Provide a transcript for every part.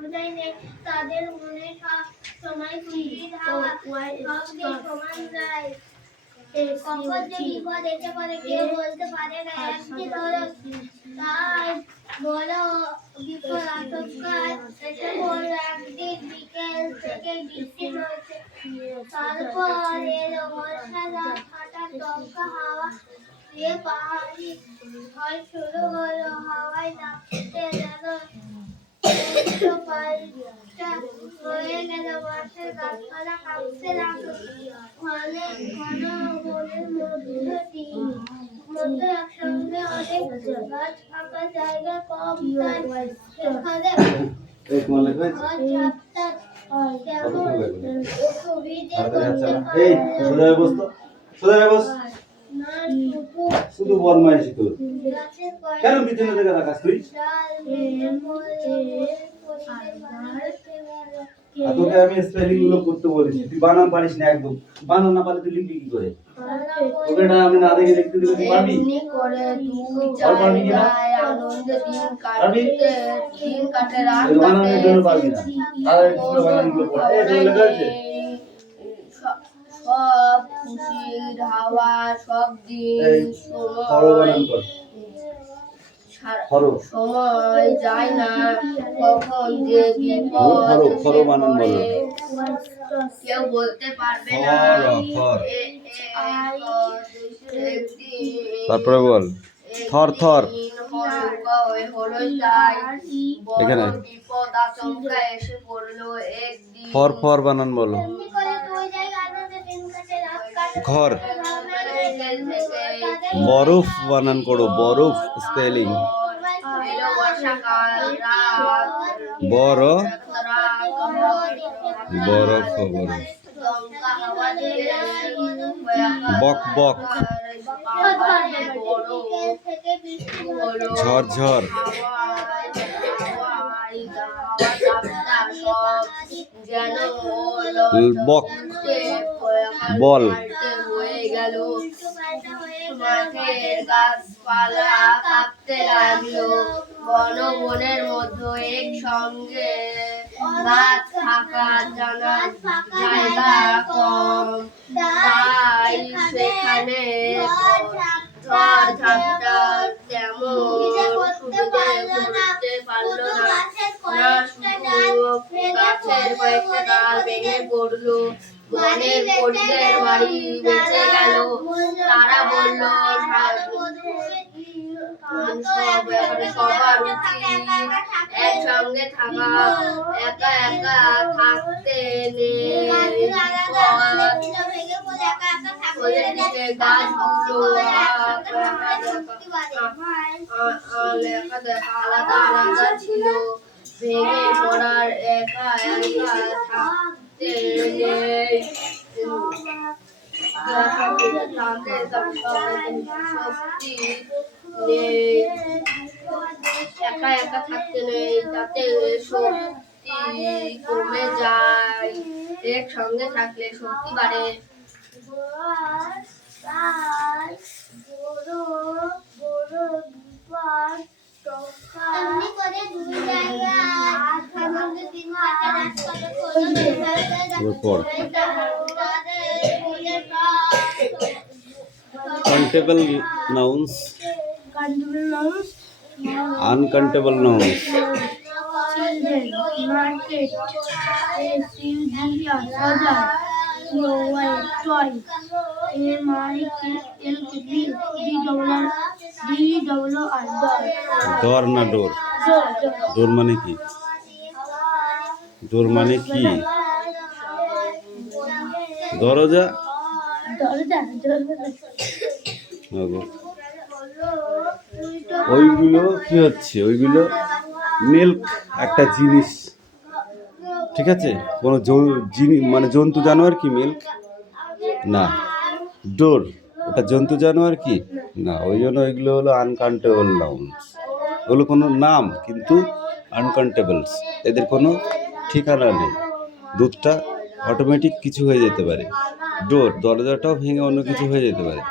ক্ষমতায় নেই, তাদের মনে সব সময় খুশির হাওয়া, সবকে সমান যায়। কখন যে বিপদ এসে পড়ে কেউ বলতে পারে না, একদিন হলো তাই বড় বিপদ আশঙ্কা এসে পড়ল। একদিন বিকেল থেকে বৃষ্টি হয়েছে, তারপর এলো বর্ষা রাত, হঠাৎ দমকা হাওয়া দিয়ে পাহাড়ি ঝড় শুরু হলো। হাওয়ায় নাচতে যেন হয়ে গেল, বর্ষার গাছপালা কাঁপতে লাগলো। ঘন বনের মধ্যে একসঙ্গে অনেক গাছ, ফাঁকা জায়গা কম, তাই সেখানে শুধু বদমাইশি তোর। কেন পিছনে থেকে রাখাস তুই? তোকে আমি স্পেলিং গুলো করতে বলেছি, তুই বানান পারিস না একদম। বানান না পারলে তুই লিখবি কি করে? তোকে না আমি না দেখে লিখতে দিলে তুই পারবি? পারবি কি না? দিন কাটে রাত বানানের জন্য পারবি না। আর একটু বানানগুলো পড়। এই লেখা আছে সব খুশির হাওয়া, সব দিন সময় যায় না, কখন যে বিপদ কেউ বলতে পারবে না। তারপরে বল থর থর। এখানে বিপদ আশঙ্কা এসে পড়লো একদিন। ফর ফর বানান বলো। ঘর। বরফ বানান করো, বরফ স্পেলিং। বড় বরফ বরফ। বক বক। ঝড় ঝড়। বক বল। হয়ে গেল, মাঠের গাছপালা কাঁপতে লাগলো। ঘন বনের মধ্যে একসঙ্গে গাছ, ফাঁকা জায়গা কম, তাই সেখানে ঝড় ঝাপটা তেমন সুবিধে করতে পারলো না। শুধু গাছের কয়েকটা ডাল ভেঙে পড়লো। বনের পরিদের বাড়ি বেঁচে গেল। তারা বলল সবার উচিত একসঙ্গে থাকা, একা একা থাকতে নেই। গাছগুলো আলাদা আলাদা ছিল, ভেঙে পড়ার একা একা থাকতে নেই। শক্তি নেই, একা একা থাকতে নেই, তাতে শক্তি কমে যায়। একসঙ্গে থাকলে শক্তি বাড়ে। Countable nouns, uncountable nouns. Children, market, toy, ডোর না ডোর? ডোর মানে কি? ডোর মানে কি? দরজা। ওইগুলো কি হচ্ছে? ওইগুলো মিল্ক একটা জিনিস, ঠিক আছে? কোনো জিনিস মানে জন্তু জানোয়ার কি মিল্ক? না। ডোর ওটা জন্তু জানোয়ার কি? না। ওই জন্য ওইগুলো হলো আনকাউন্টেবল নাউন্স। ওগুলো কোনো নাম কিন্তু আনকাউন্টেবলস, এদের কোনো ঠিকানা নেই। দুধটা অটোমেটিক কিছু হয়ে যেতে পারে, ডোর দরজাটাও ভেঙে অন্য কিছু হয়ে যেতে পারে,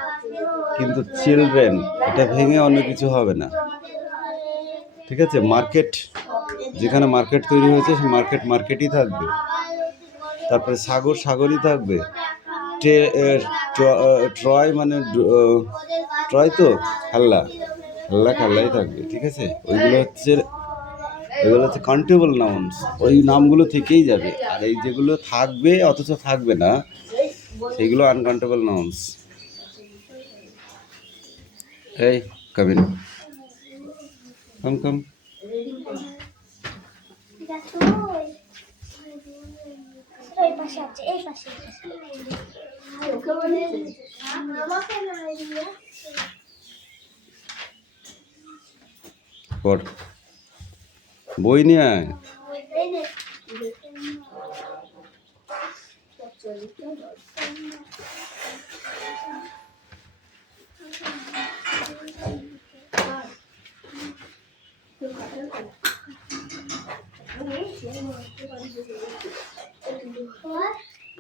কিন্তু চিলড্রেন এটা ভেঙে অন্য কিছু হবে না, ঠিক আছে? মার্কেট যেখানে মার্কেট তৈরি হয়েছে সেই মার্কেটই থাকবে। তারপরে সাগর সাগরই থাকবে। ট্রয় মানে ট্রয় তো খেললাই থাকবে, ঠিক আছে। ওইগুলো হচ্ছে কাউন্টেবল নাউন্স, ওই নামগুলো থেকেই যাবে। আর এই যেগুলো থাকবে অথচ থাকবে না সেগুলো আনকাউন্টেবল নাউন্স। এই কামিন, কাম এই পাশে আছে, এই পাশে পড়, বই নিয়ে আয়।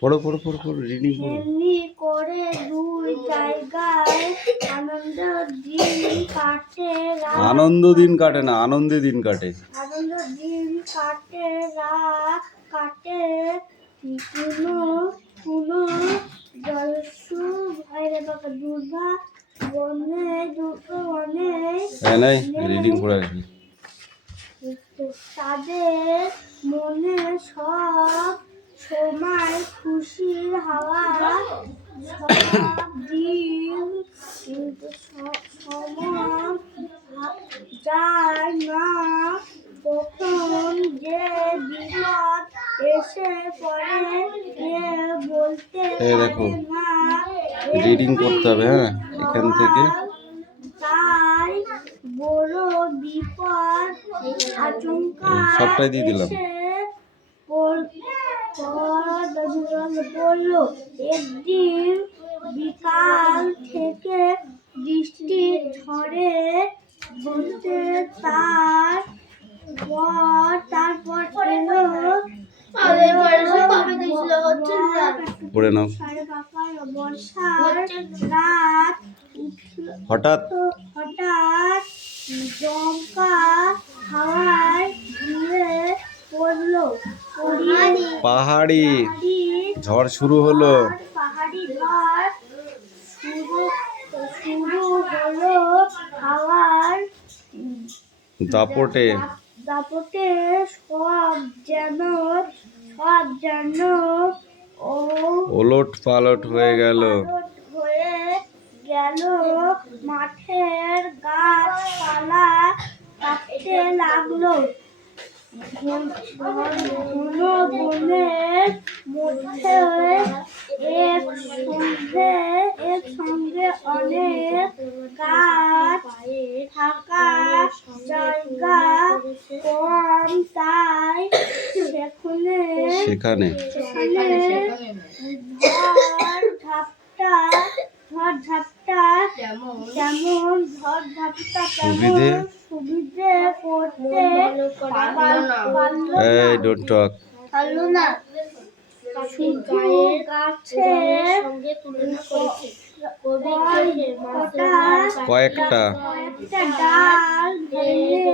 পড়ো রিডিং পড়ো। এমনি করে দুই জায়গায় আনন্দ দিন কাটে না, আনন্দে দিন কাটে। রাত কাটে কোনো জলসু ভাইরে বাবা দুর্গা বনে দুটো অনেক রিডিং পড়ে তাদের মনে সব সময় খুশির হাওয়া, সব দিন সমান যায় না, কখন যে বিপদ এসে পড়ে বলতে দেখো, পারে না। রিডিং করতে হবে। হ্যাঁ, এখান থেকে তাই বড় বিপদ আচমকা সবটাই দিয়ে দিলাম। পড়লো। একদিন বিকাল থেকে বৃষ্টি ঝড়ে বলতে তারপর এলো পড়ে নাও। বর্ষার রাত হঠাৎ দমকা হাওয়ায় ঘিরে পড়লো। পাহাড়ি ঝড় শুরু হলো। পাহাড়ি ঝড় শুরু হলো হাওয়ার দাপটে সব যেন ওলট পালট হয়ে গেল। মাঠের গাছপালা কাঁপতে লাগলো। ঘন বনের মধ্যে একসঙ্গে অনেক গাছ থাকা জায়গা কম, তাই সেখানে সুবিধে করতে পারলো এই ডোন্ট টক। না। গাছের সঙ্গে তুলনা করেছে। কয়েকটা ডাল ভেঙে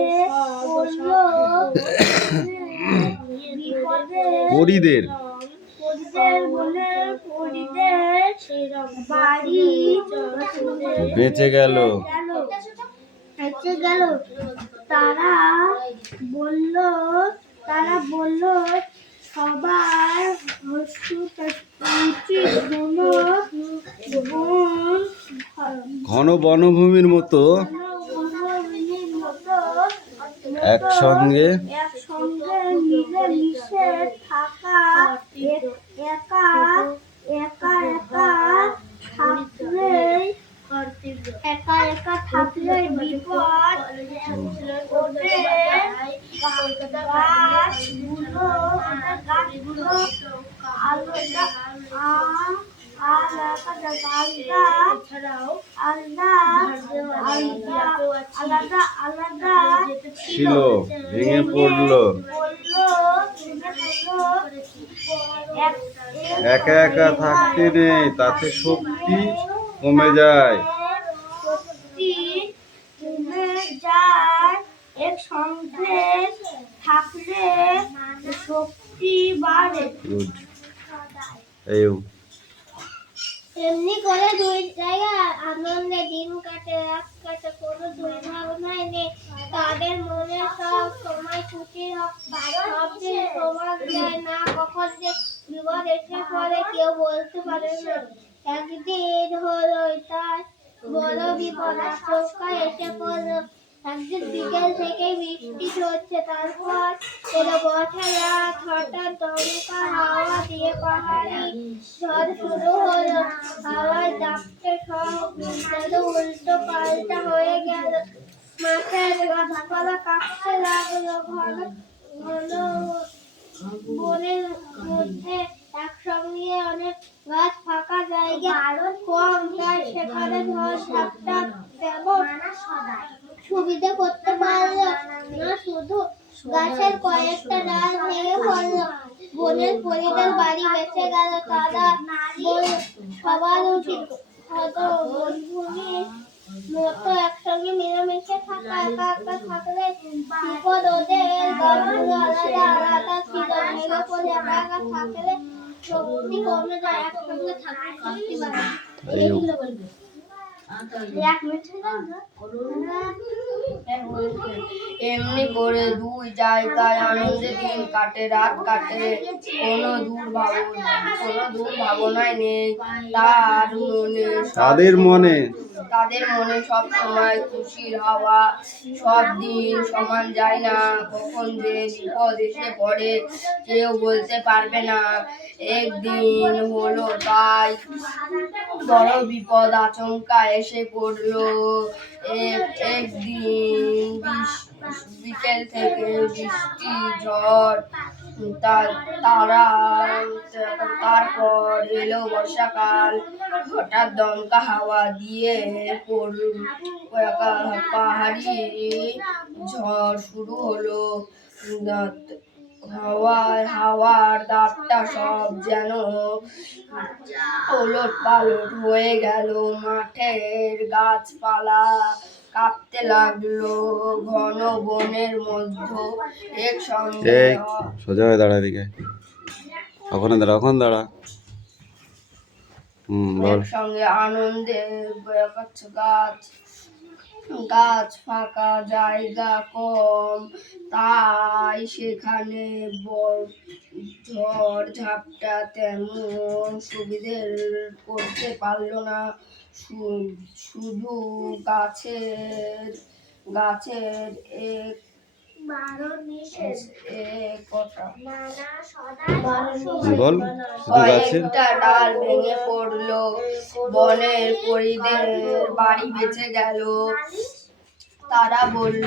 পড়লো। পরিদের বাড়ি বেঁচে গেল। তারা বলল সবার ঘন বনভূমির মতো একসঙ্গে মিলেমিশে থাকা, একা থাকলে বিপদ। গাছগুলো আলাদা ছিল, ভেঙে পড়লো। একা একা থাকতে নেই, তাতে শক্তি কমে যায়। একসঙ্গে থাকলে শক্তি বাড়ে। গুড। এই এমনি করে দুই জায়গায় আনন্দে দিন কাটে, রাত কাটে, কোনো দুর্ভাবনায় নেই। তাদের মনে সব সময় খুশি সব দিন সমান যায় না, কখন যে বিপদ এসে পড়ে কেউ বলতে পারে না। একদিন হলো তার বড় বিপদ, আশঙ্কা এসে পড়লো। একদিন বিকেল থেকে বৃষ্টি ঝরছে, তারপর এলো বর্ষার রাত। হঠাৎ দমকা হাওয়া দিয়ে পাহাড়ি ঝড় শুরু হলো। হাওয়ায় দাপটে সব যেন উল্টো পাল্টা হয়ে গেল। মাঠের গাছপালা কাঁপতে লাগলো। ঘন ঘন বনের মধ্যে একসঙ্গে অনেক গাছ, ফাঁকা জায়গা কম, তাই সেখানে ঝড় ঝাপটা তেমন সুবিধা করতে পারলো না। শুধু গাছের কয়েকটা ডাল ভেঙে পড়লো। বনের পরিবার বাড়ি বেঁচে গেল। তারা সবার উচিত হতো বনভূমির মতো একসঙ্গে মিলেমিশে থাকা। একা একা থাকলে বিপদ, ওদের দলগুলো আলাদা আলাদা ছিল। ভেঙে পড়ে একা একা থাকলে শক্তি কমে যায়, একসঙ্গে থাকলে শক্তি বাড়ে। এইগুলো বলবে। এক মিনিট এমনি করে দুই জায়গায় আনন্দে দিন কাটে, রাত কাটে, কোনো দুর্ভাবনায় নেই তাদের মনে সব সময় খুশির হাওয়া। সব দিন সমান যায় না, কখন যে বিপদ এসে পড়ে কেউ বলতে পারবে না। একদিন হলো তাই বড় বিপদ, আচমকা এসে পড়লো। একদিন বিকেল থেকে বৃষ্টি ঝড়, তারপর এলো বর্ষাকাল। হঠাৎ দমকা হাওয়া দিয়ে পাহাড়ি ঝড় শুরু হলো। হাওয়ার দাপটা সব যেন ওলট পালট হয়ে গেল। মাঠের গাছপালা কাঁপতে লাগলো। ঘন বনের মধ্যে একসঙ্গে সোজা হয়ে দাঁড়া, এদিকে ওখানে দাঁড়া, ওখানে দাঁড়া। একসঙ্গে আনন্দে গাছ ফাঁকা জায়গা কম, তাই সেখানে ঝড় ঝাপটা তেমন সুবিধে করতে পারলো না। শুধু গাছের এক কয়েকটা ডাল ভেঙে পড়লো। বনের পরিদের বাড়ি বেঁচে গেল। তারা বলল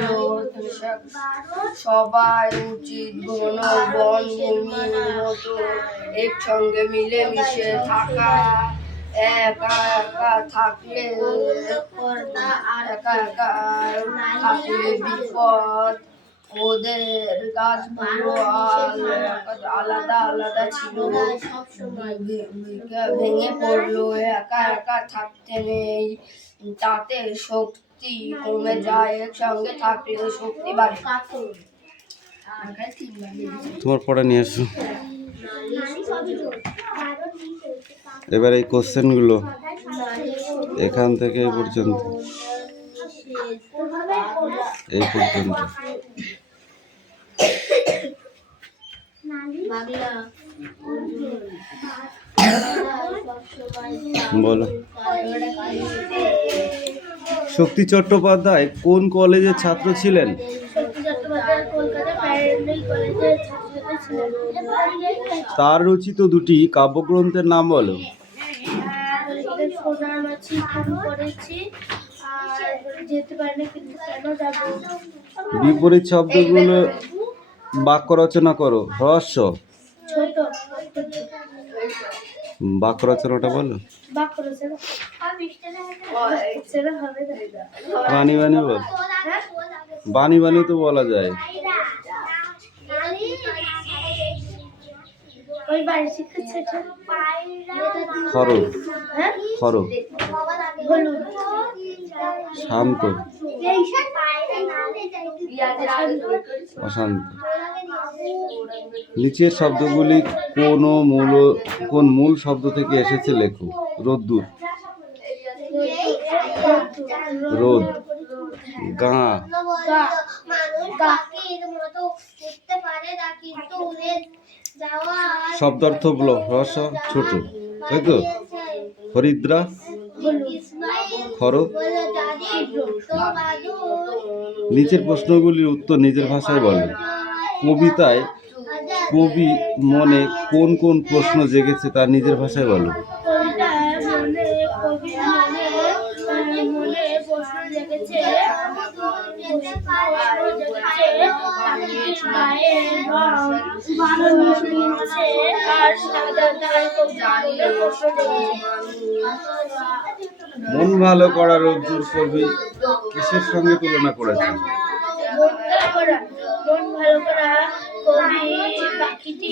সবাই উচিত ঘন বনভূমির মতো একসঙ্গে মিলেমিশে থাকা। একা একা থাকলে বিপদ। ওদের গাছগুলো আলাদা আলাদা ছিল, ভেঙে পড়লো। একা একা থাকতে নেই, তাতে শক্তি কমে যায়। একসঙ্গে থাকলে শক্তি বাড়ে। তোমার পড়া নিয়ে এসো। এবার এই কোশ্চেনগুলো এখান থেকে এই পর্যন্ত বলো। শক্তি চট্টোপাধ্যায় কোন কলেজের ছাত্র ছিলেন? তার রচিত দুটি কাব্যগ্রন্থের নাম বলো। বিপরীত শব্দগুলো বাক্য রচনা করো। হ্রস্ব বাক্য রচনাটা বলো। বাণী বাণী বল, বাণী বাণী তো বলা যায়। ওই বাড়ি শিখেছে এটা খরচ, হ্যাঁ খরচ, হলুদ শান্ত, অশান্ত। নিচের শব্দগুলি কোন মূল শব্দ থেকে এসেছে লেখো। রোদ্দুর, রোদ, গাঁ, শব্দার্থ বলো। হ্রস্ব ছোট, তাই তো। হরিদ্রা, খরচ। নিচের প্রশ্নগুলির উত্তর নিজের ভাষায় বলো। কবিতায় কবি মনে কোন কোন প্রশ্ন জেগেছে তা নিজের ভাষায় বলো। মনে প্রশ্ন জেগেছে আর মন ভালো করা রোদ্দুর কবি কিসের সঙ্গে তুলনা করেছেন? মন ভালো করা কবি পাখিটি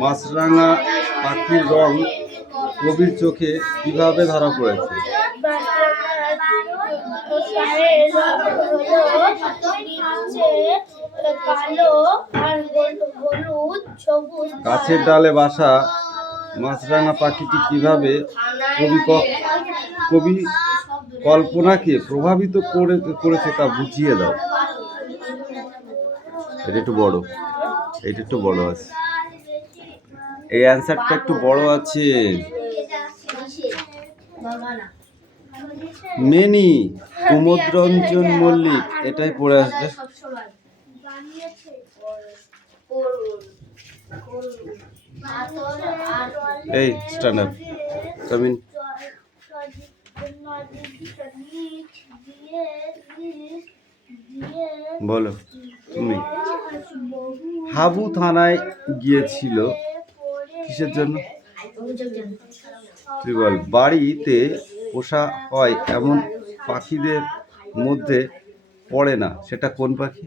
মাছরাঙা পাখির রং কবির চোখে কিভাবে ধরা পড়েছে? কালো আর হলুদ সবুজ। গাছের ডালে বাসা মাছরাঙা পাখিটি কিভাবে কবি কল্পনাকে প্রভাবিত করেছে তা বুঝিয়ে দাও। এটা একটু বড়, এটা একটু বড় আছে, এই অ্যান্সারটা একটু বড় আছে। মেনি, কুমুদরঞ্জন মল্লিক, এটাই পড়ে আসবে। এই স্ট্যান্ড আপ, কাম ইন। বলো তুমি। হাবু থানায় গিয়েছিল কিসের জন্য? তুই বল। বাড়িতে পোষা হয় এমন পাখিদের মধ্যে পড়ে না, সেটা কোন পাখি?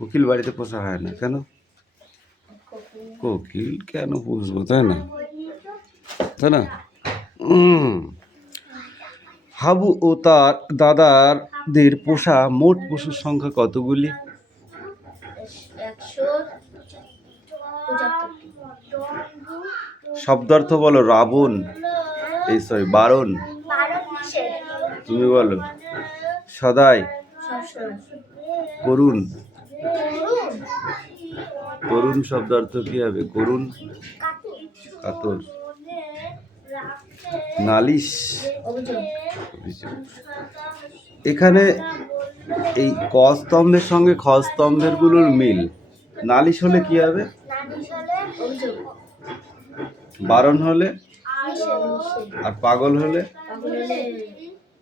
কোকিল বাড়িতে পোষা হয় না, কেন? কোকিল কেন পুষবো, তাই না, তাই না? হাবু ও তার দাদাদের পোষা মোট পশুর সংখ্যা কতগুলি? শব্দার্থ বলো। রাবণ, বারণ। তুমি বলো। সদাই, করুণ। করুণ শব্দার্থ কি হবে? করুণ, কাতর। নালিশ, এখানে এই ক স্তম্ভের সঙ্গে খ স্তম্ভের গুলোর মিল। নালিশ হলে কি হবে? বারণ হলে, আর পাগল হলে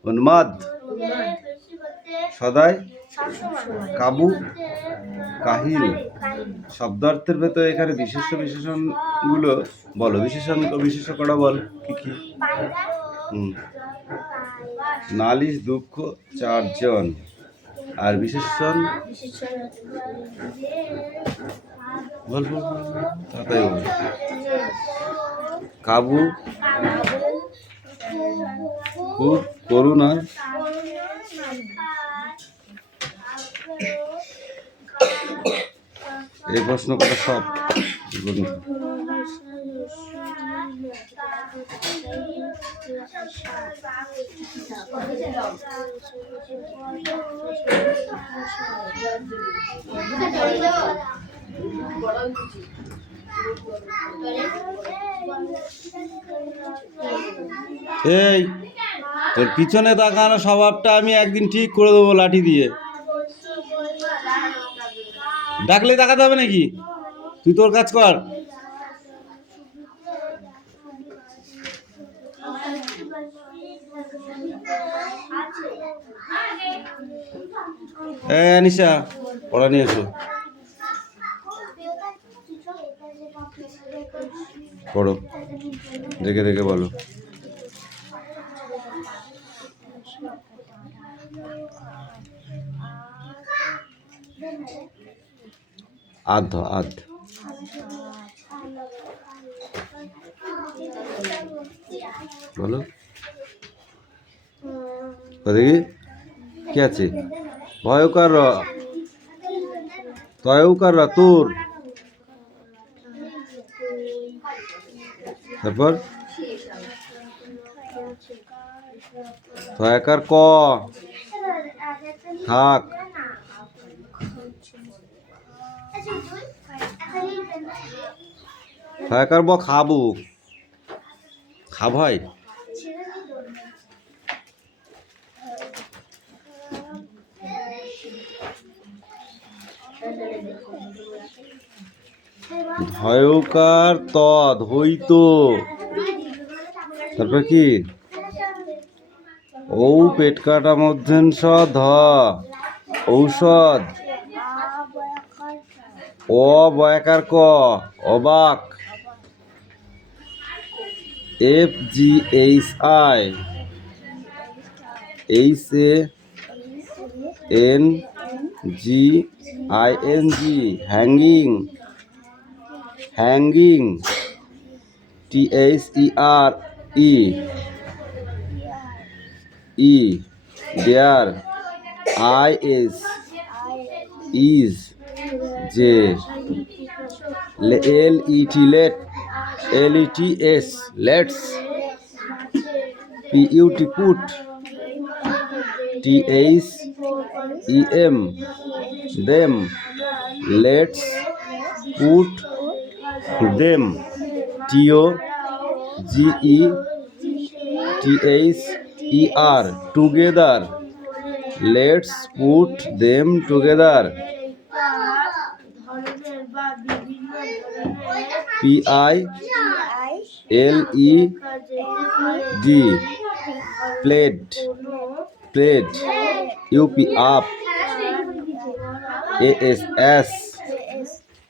উন্মাদ। সদাই, কাবু, কাহিল। শব্দার্থের ভেতরে এখানে বিশেষ্য বিশেষণ গুলো বলো। বিশেষ্য করা বল কি কি? নালিশ, দুঃখ, চারজন। আর বিশেষণ বল, তাড়াতাড়ি বল। কাবু, করুণ, আর এই প্রশ্ন করা সব এই তোর পিছনে তাকানো স্বভাবটা আমি একদিন ঠিক করে দেবো লাঠি দিয়ে। ডাকলে তাকাতে হবে নাকি? তুই তোর কাজ কর। নিশা, পড়া নিয়ে এসো। পড়ো, দেখে দেখে বলো। আধ আধ বলো দেখি কি আছে? ভয়কার র, তয়কার র তোর, তারপর থয়াকার ক, থাক, থয়াকার ব, খাবো, খাব হয়। ধয়কার ত, ধৈত, তারপর কি? ঔ পেট কাটা মধ্যাংশ ধ, ঔষধ, অ বয়াকার ক, অবাক, F G H I, H A N G I N G, hanging, hanging, T H E R E, E there, I S, is, J, L E T let, L E T S let's, P U T put, T H E M them, let's put them, T O G E T H E R together, let's put them together, P I L E D piled, piled, UP up, A S S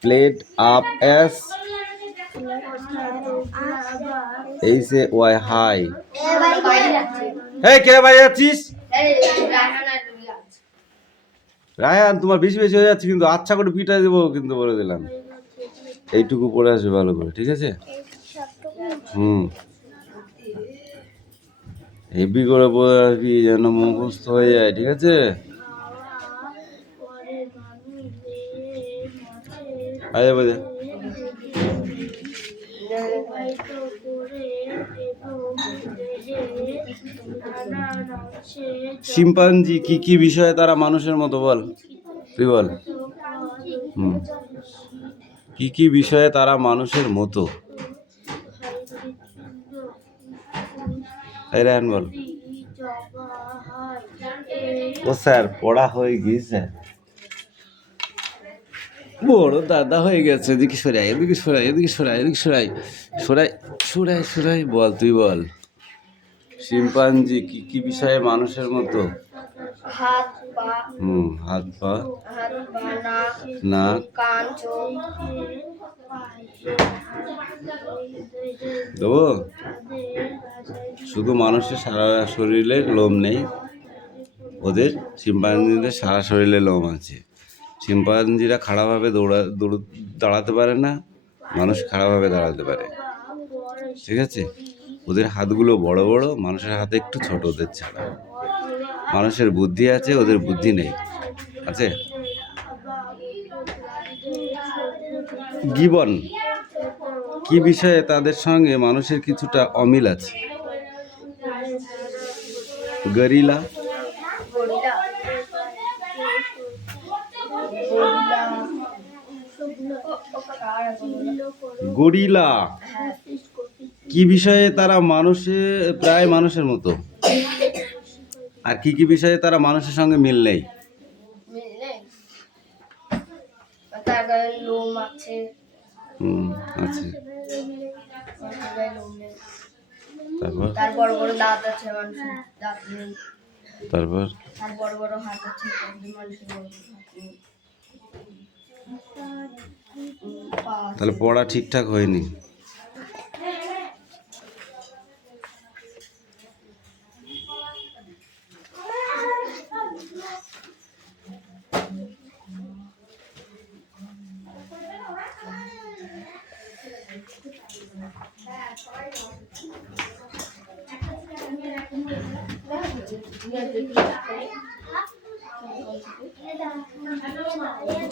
piled up, S H A Y hi. এই কে বাইরে যাচ্ছিস? রায়হান তোমার বেশি বেশি হয়ে যাচ্ছে কিন্তু, আচ্ছা করে পিটাই দেবো কিন্তু, বলে দিলাম। এইটুকু পড়ে আসবে ভালো করে, ঠিক আছে? হেভি করে পড়ে আসবি যেন মুখস্থ হয়ে যায়, ঠিক আছে? আরে বোঝা শিম্পাঞ্জি কি কি বিষয়ে তারা মানুষের মতো, বল, তুই বল। কি কি বিষয়ে তারা মানুষের মতো? এই রায়হান বল। ও স্যার পড়া হয়ে গিয়েছে, বড় দাদা হয়ে গেছে। এদিকে সরাই, এদিকে সরাই, এদিকে সরাই, এদিকে সরাই, সরাই সরাই সরাই, বল তুই বল। শিম্পাঞ্জি কি কি বিষয়ে মানুষের মতো? হাত পা, হাত পা, নাক, নাক, কান, চোখ। দেবো? শুধু মানুষের সারা শরীরে লোম নেই, ওদের শিম্পাঞ্জিদের সারা শরীরে লোম আছে। শিম্পাঞ্জিরা খাড়াভাবে দাঁড়াতে পারে না, মানুষ খাড়াভাবে দাঁড়াতে পারে, ঠিক আছে? ওদের হাতগুলো বড় বড়, মানুষের হাতে একটু ছোট, ওদের ছাড়া। মানুষের বুদ্ধি আছে, ওদের বুদ্ধি নেই, আছে? গিবন কি বিষয়ে তাদের সঙ্গে মানুষের কিছুটা অমিল আছে? গরিলা, গরিলা কি বিষয়ে তারা প্রায় মানুষের মতো? আর কি কি বিষয়ে তারা মানুষের সঙ্গে মিল নেই? তার গায়ে লোম আছে, আছে। তারপর তার বড় বড় দাঁত আছে, মানুষের দাঁত নেই। তারপর তার বড় বড় হাত আছে, মানুষের বড় বড় হাত নেই। তাহলে পড়া ঠিকঠাক হয়নি। দাঁড়িয়ে